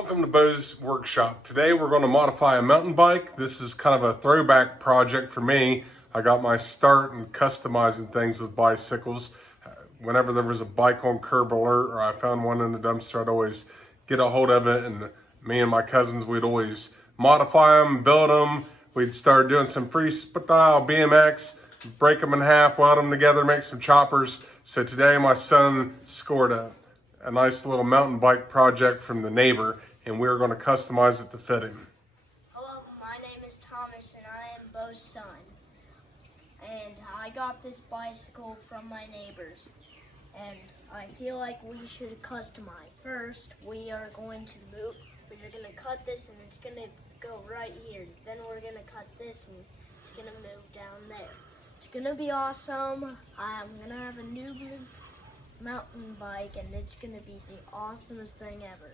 Welcome to Bo's Workshop. Today we're going to modify a mountain bike. This is kind of a throwback project for me. I got my start in customizing things with bicycles. Whenever there was a bike on Curb Alert or I found one in the dumpster, I'd always get a hold of it, and me and my cousins, we'd always modify them, build them. We'd start doing some freestyle BMX, break them in half, weld them together, make some choppers. So today my son scored a nice little mountain bike project from the neighbor, and we're going to customize it to fit him. Hello, my name is Thomas and I am Bo's son. And I got this bicycle from my neighbors. And I feel like we should customize. First, we are going to cut this and it's going to go right here. Then we're going to cut this and it's going to move down there. It's going to be awesome. I'm going to have a new mountain bike and it's going to be the awesomest thing ever.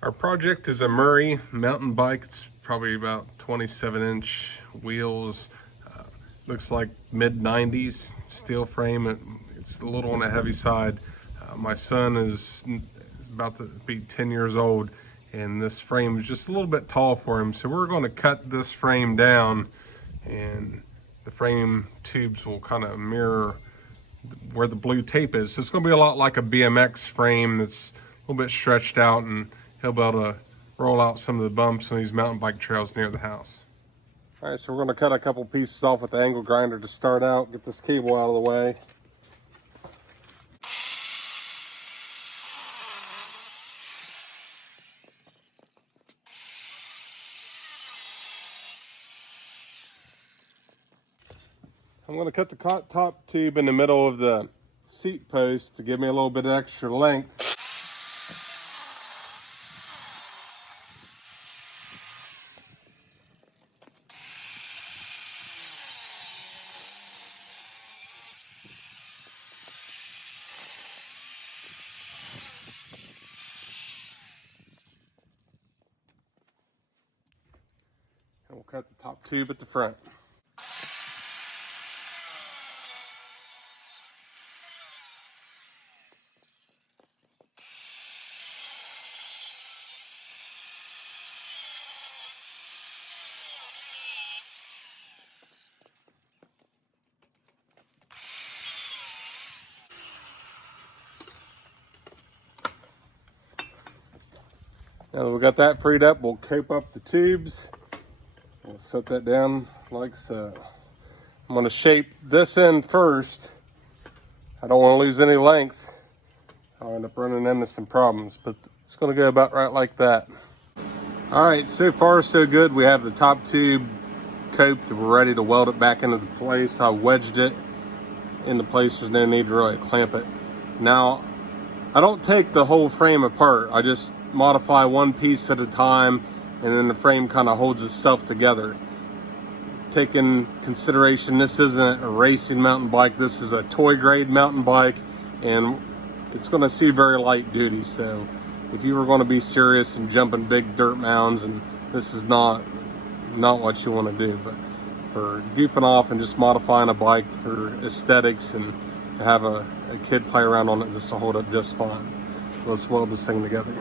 Our project is a Murray mountain bike. It's probably about 27-inch wheels. Looks like mid-90s steel frame. It's a little on the heavy side. My son is about to be 10 years old, and this frame is just a little bit tall for him. So we're going to cut this frame down, and the frame tubes will kind of mirror where the blue tape is. So it's going to be a lot like a BMX frame that's a little bit stretched out, and he'll be able to roll out some of the bumps on these mountain bike trails near the house. All right, so we're going to cut a couple pieces off with the angle grinder to start out, get this cable out of the way. I'm going to cut the top tube in the middle of the seat post to give me a little bit of extra length. And we'll cut the top tube at the front. Now that we got that freed up, we'll cope up the tubes. We'll set that down like so. I'm going to shape this end first. I don't want to lose any length. I'll end up running into some problems, but it's going to go about right like that. All right, so far so good. We have the top tube coped. We're ready to weld it back into the place. I wedged it into place. There's no need to really clamp it. Now, I don't take the whole frame apart. I just modify one piece at a time, and then the frame kind of holds itself together. Take in consideration, this isn't a racing mountain bike. This is a toy grade mountain bike, and it's going to see very light duty. So if you were going to be serious and jumping big dirt mounds, and this is not what you want to do. But for goofing off and just modifying a bike for aesthetics and to have a kid play around on it, this will hold up just fine. So let's weld this thing together.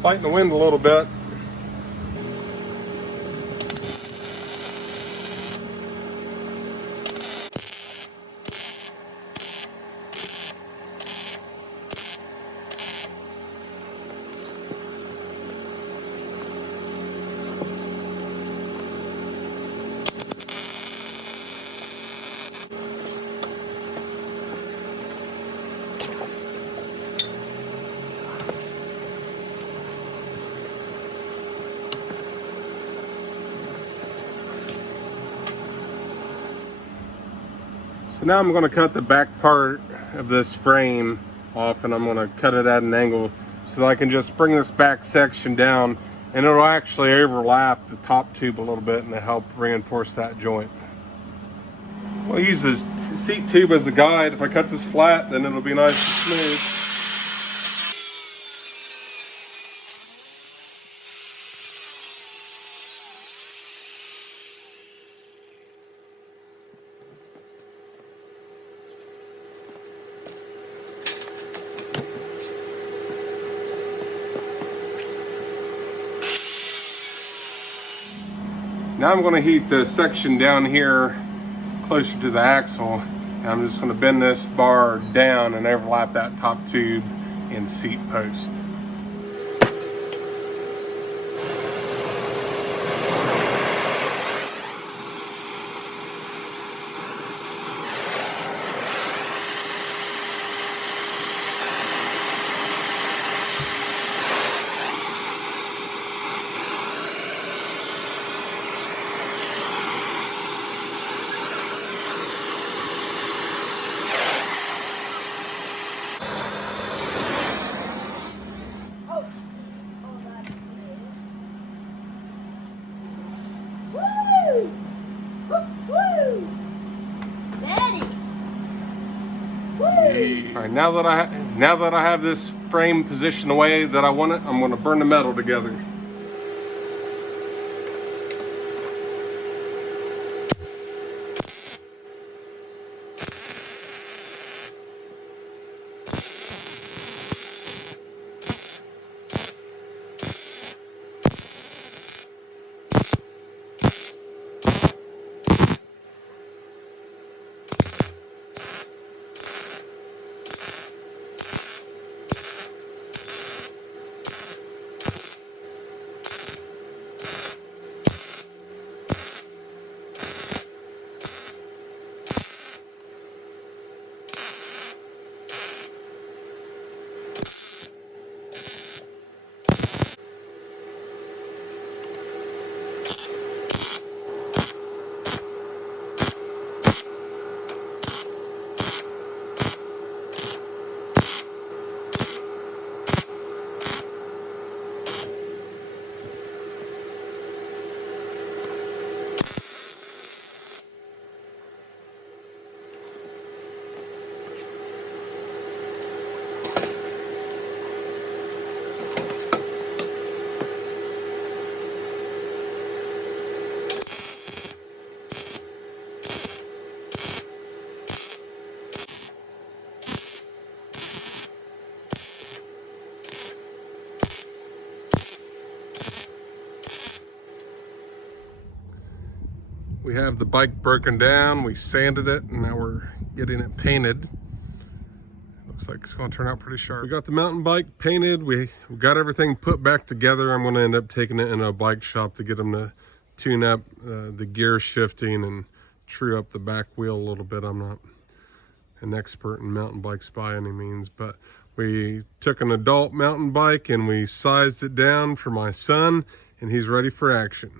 Fighting the wind a little bit. So now I'm going to cut the back part of this frame off, and I'm going to cut it at an angle so that I can just bring this back section down, and it'll actually overlap the top tube a little bit and help reinforce that joint. We'll use the seat tube as a guide. If I cut this flat, then it'll be nice and smooth. Now I'm going to heat the section down here closer to the axle. And I'm just going to bend this bar down and overlap that top tube and seat post. All right, now that I have this frame positioned the way that I want it, I'm going to burn the metal together. We have the bike broken down, we sanded it, and now we're getting it painted. Looks like it's going to turn out pretty sharp. We got the mountain bike painted, we got everything put back together. I'm going to end up taking it in a bike shop to get them to tune up the gear shifting and true up the back wheel a little bit. I'm not an expert in mountain bikes by any means, but we took an adult mountain bike and we sized it down for my son, and he's ready for action.